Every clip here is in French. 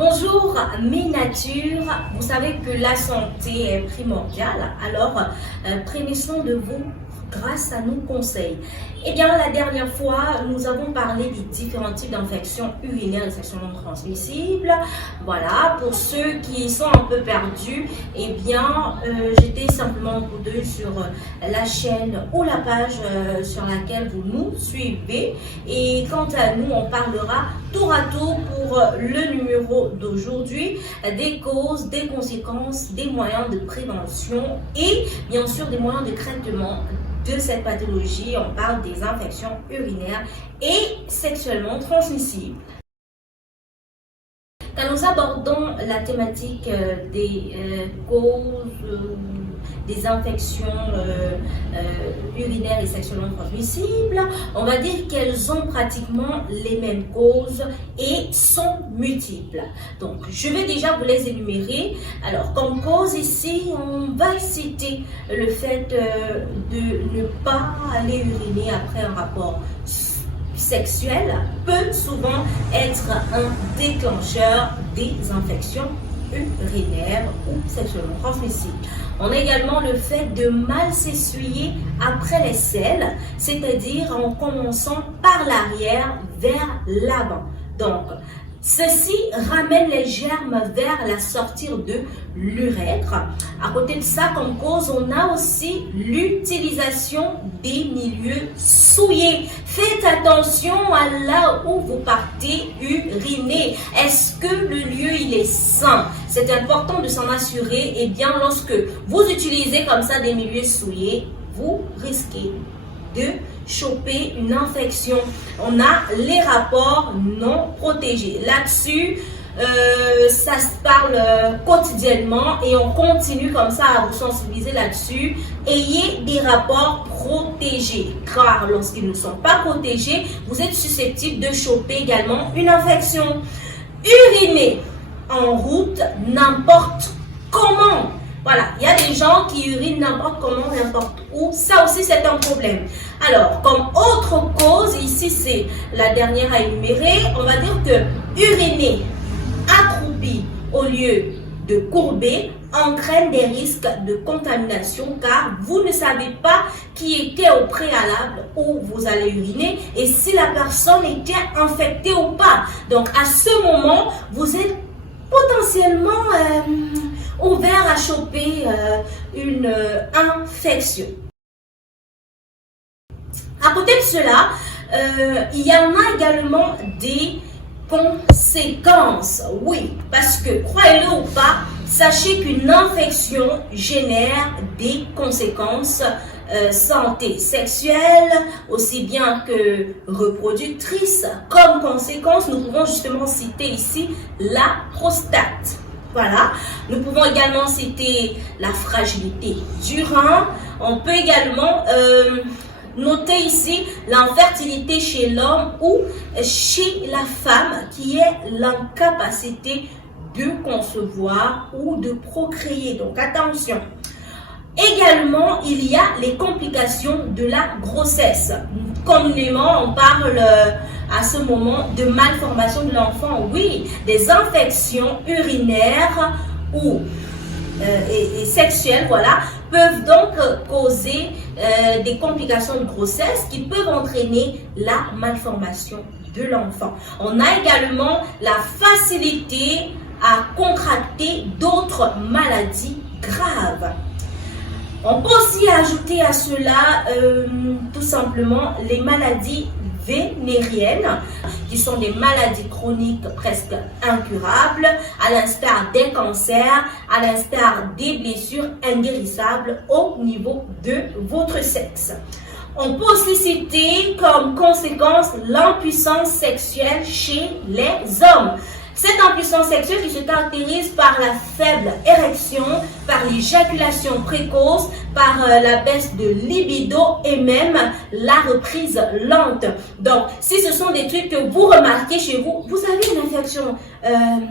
Bonjour mes natures, vous savez que la santé est primordiale, alors prenez de vous grâce à nos conseils. Eh bien, la dernière fois, nous avons parlé des différents types d'infections urinaires et sexuellement transmissibles. Voilà, pour ceux qui sont un peu perdus, eh bien, j'étais simplement au bout d'eux sur la chaîne ou la page sur laquelle vous nous suivez. Et quant à nous, on parlera tour à tour pour le numéro d'aujourd'hui des causes, des conséquences, des moyens de prévention et bien sûr des moyens de traitement de cette pathologie. On parle des infections urinaires et sexuellement transmissibles. Quand nous abordons la thématique des causes des infections urinaires et sexuellement transmissibles, on va dire qu'elles ont pratiquement les mêmes causes et sont multiples. Donc, je vais déjà vous les énumérer. Alors, comme cause ici, on va citer le fait de ne pas aller uriner après un rapport sexuel peut souvent être un déclencheur des infections urinaires ou sexuellement transmissibles. On a également le fait de mal s'essuyer après les selles, c'est-à-dire en commençant par l'arrière vers l'avant. Donc, ceci ramène les germes vers la sortie de l'urètre. À côté de ça, comme cause, on a aussi l'utilisation des milieux souillés. Faites attention à là où vous partez uriner. Est-ce que le lieu il est sain? C'est important de s'en assurer. Et bien, lorsque vous utilisez comme ça des milieux souillés, vous risquez de choper une infection. On a les rapports non protégés. Là-dessus, ça se parle quotidiennement et on continue comme ça à vous sensibiliser là-dessus. Ayez des rapports protégés, car lorsqu'ils ne sont pas protégés, vous êtes susceptible de choper également une infection. Uriner en route n'importe comment. Voilà, il y a des gens qui urinent n'importe comment, n'importe où. Ça aussi, c'est un problème. Alors, comme autre cause, ici, c'est la dernière à énumérer. On va dire que uriner accroupi au lieu de courber entraîne des risques de contamination car vous ne savez pas qui était au préalable où vous allez uriner et si la personne était infectée ou pas. Donc, à ce moment, vous êtes potentiellement ouvert à choper une infection. À côté de cela, il y en a également des conséquences. Oui, parce que, croyez-le ou pas, sachez qu'une infection génère des conséquences santé sexuelle, aussi bien que reproductrice. Comme conséquence, nous pouvons justement citer ici la prostate. Voilà, nous pouvons également citer la fragilité du rein. On peut également noter ici l'infertilité chez l'homme ou chez la femme qui est l'incapacité de concevoir ou de procréer. Donc attention. Également, il y a les complications de la grossesse. Communément, on parle à ce moment de malformation de l'enfant. Oui, des infections urinaires ou et sexuelles, voilà, peuvent donc causer des complications de grossesse qui peuvent entraîner la malformation de l'enfant. On a également la facilité à contracter d'autres maladies graves. On peut aussi ajouter à cela tout simplement les maladies vénériennes, qui sont des maladies chroniques presque incurables, à l'instar des cancers, à l'instar des blessures inguérissables au niveau de votre sexe. On peut aussi citer comme conséquence l'impuissance sexuelle chez les hommes. Cette impuissance sexuelle qui se caractérise par la faible érection, par l'éjaculation précoce, par la baisse de libido et même la reprise lente. Donc, si ce sont des trucs que vous remarquez chez vous, vous avez une infection,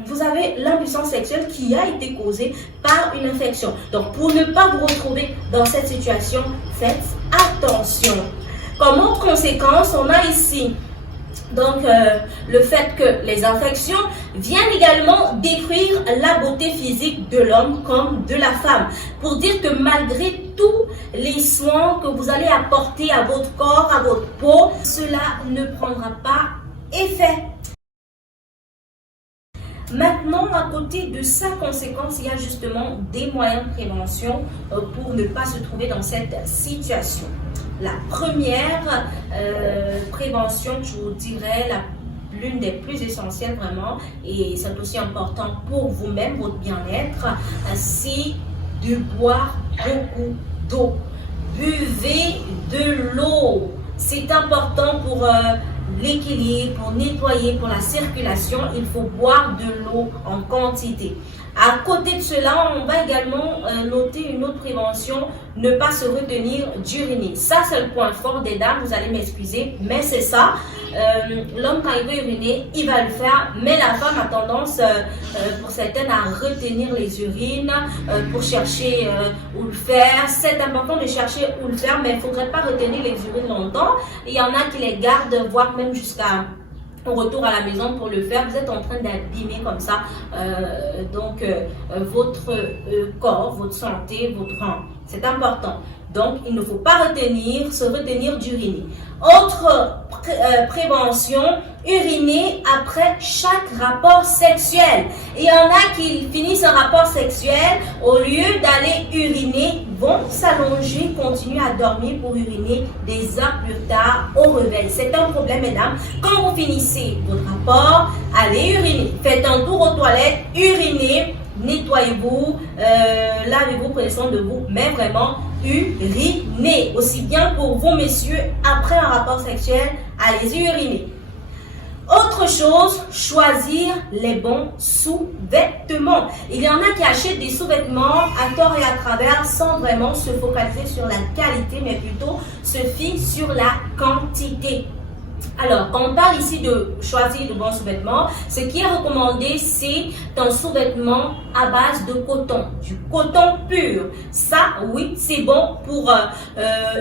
vous avez l'impuissance sexuelle qui a été causée par une infection. Donc, pour ne pas vous retrouver dans cette situation, faites attention. Comme autre conséquence, on a ici Donc, le fait que les infections viennent également détruire la beauté physique de l'homme comme de la femme. Pour dire que malgré tous les soins que vous allez apporter à votre corps, à votre peau, cela ne prendra pas effet. Maintenant, à côté de sa conséquence, il y a justement des moyens de prévention pour ne pas se trouver dans cette situation. La première prévention, je vous dirais, l'une des plus essentielles vraiment, et c'est aussi important pour vous-même, votre bien-être, c'est de boire beaucoup d'eau. Buvez de l'eau. C'est important pour l'équilibre, pour nettoyer, pour la circulation. Il faut boire de l'eau en quantité. À côté de cela, on va également noter une autre prévention, ne pas se retenir d'uriner. Ça, c'est le point fort des dames, vous allez m'excuser, mais c'est ça. L'homme, quand il veut uriner, il va le faire, mais la femme a tendance, pour certaines, à retenir les urines pour chercher où le faire. C'est important de chercher où le faire, mais il ne faudrait pas retenir les urines longtemps. Il y en a qui les gardent, voire même jusqu'à au retour à la maison pour le faire. Vous êtes en train d'abîmer comme ça votre corps, votre santé, votre rang. C'est important. Donc, il ne faut pas se retenir d'uriner. Autre prévention, uriner après chaque rapport sexuel. Il y en a qui finissent un rapport sexuel, au lieu d'aller uriner, vont s'allonger, continuer à dormir pour uriner des heures plus tard au réveil. C'est un problème, mesdames. Quand vous finissez votre rapport, allez uriner. Faites un tour aux toilettes, urinez, nettoyez-vous, lavez-vous, prenez soin de vous, mais vraiment, urinez. Aussi bien pour vous, messieurs, après un rapport sexuel, allez-y uriner. Autre chose, choisir les bons sous-vêtements. Il y en a qui achètent des sous-vêtements à tort et à travers sans vraiment se focaliser sur la qualité, mais plutôt se fier sur la quantité. Alors, quand on parle ici de choisir de bons sous-vêtements, ce qui est recommandé, c'est un sous-vêtement à base de coton, du coton pur. Ça, oui, c'est bon pour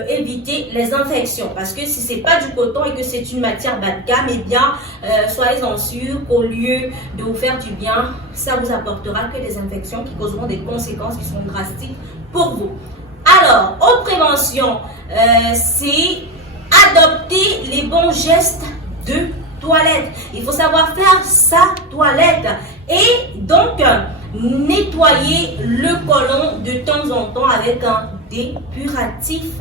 éviter les infections. Parce que si c'est pas du coton et que c'est une matière bas de gamme, eh bien, soyez-en sûrs qu'au lieu de vous faire du bien, ça vous apportera que des infections qui causeront des conséquences qui sont drastiques pour vous. Alors, autre prévention, c'est adopter les bons gestes de toilette. Il faut savoir faire sa toilette et donc nettoyer le côlon de temps en temps avec un dépuratif.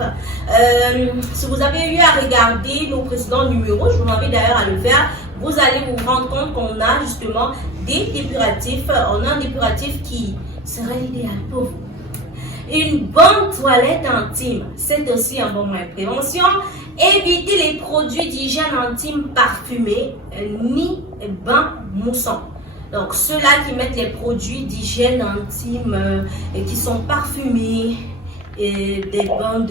Si vous avez eu à regarder nos précédents numéros, je vous invite d'ailleurs à le faire, vous allez vous rendre compte qu'on a justement des dépuratifs. On a un dépuratif qui serait l'idéal pour vous. Une bonne toilette intime, c'est aussi un bon moyen de prévention. Évitez les produits d'hygiène intime parfumés ni bains moussants. Donc ceux-là qui mettent les produits d'hygiène intime et qui sont parfumés, et des bains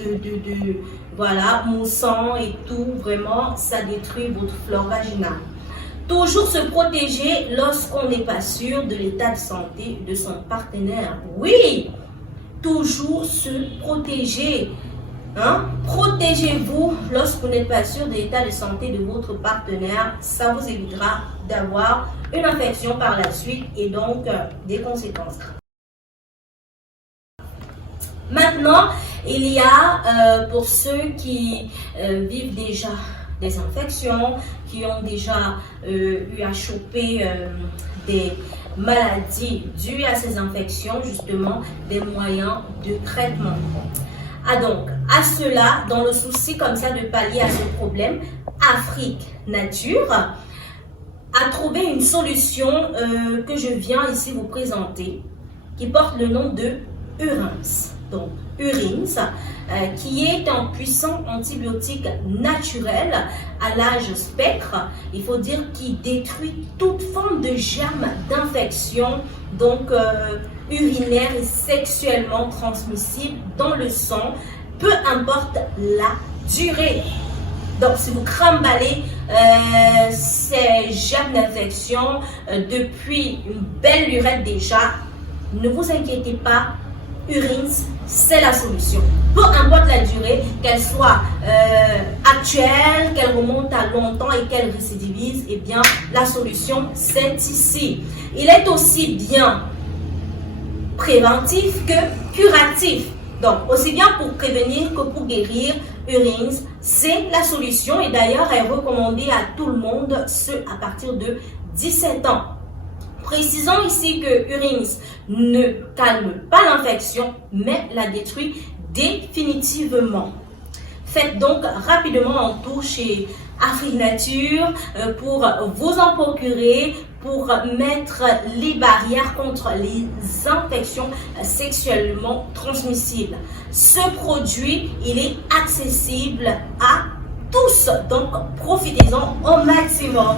voilà, moussants et tout, vraiment, ça détruit votre flore vaginale. Toujours se protéger lorsqu'on n'est pas sûr de l'état de santé de son partenaire. Oui! Toujours se protéger. Protégez-vous lorsque vous n'êtes pas sûr de l'état de santé de votre partenaire. Ça vous évitera d'avoir une infection par la suite et donc des conséquences. Maintenant, il y a pour ceux qui vivent déjà des infections, qui ont déjà eu à choper des maladies dues à ces infections, justement, des moyens de traitement. Donc, à cela, dans le souci comme ça de pallier à ce problème, Afrique Nature a trouvé une solution que je viens ici vous présenter, qui porte le nom de Urins. Donc, Urins, qui est un puissant antibiotique naturel à l'âge spectre. Il faut dire qu'il détruit toute forme de germes d'infection, donc urinaire et sexuellement transmissible dans le sang, peu importe la durée. Donc, si vous cramballez ces germes d'infection depuis une belle lurette déjà, ne vous inquiétez pas, Urins, c'est la solution. Peu importe la durée, qu'elle soit actuelle, qu'elle remonte à longtemps et qu'elle récidivise, eh bien, la solution, c'est ici. Il est aussi bien préventif que curatif. Donc, aussi bien pour prévenir que pour guérir, Urins, c'est la solution. Et d'ailleurs, elle est recommandée à tout le monde, ce à partir de 17 ans. Précisons ici que Urins ne calme pas l'infection, mais la détruit définitivement. Faites donc rapidement un tour chez Afrique Nature pour vous en procurer, pour mettre les barrières contre les infections sexuellement transmissibles. Ce produit, il est accessible à tous, donc profitez-en au maximum.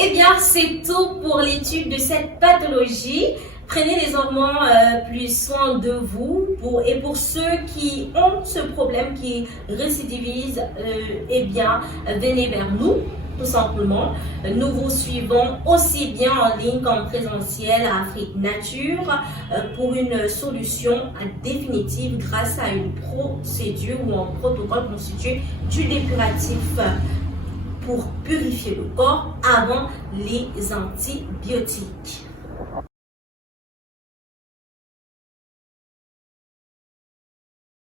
Eh bien, c'est tout pour l'étude de cette pathologie. Prenez désormais plus soin de vous. Pour ceux qui ont ce problème qui récidivise, eh bien, venez vers nous, tout simplement. Nous vous suivons aussi bien en ligne qu'en présentiel à Afrique Nature pour une solution définitive grâce à une procédure ou un protocole constitué du dépuratif pour purifier le corps avant les antibiotiques.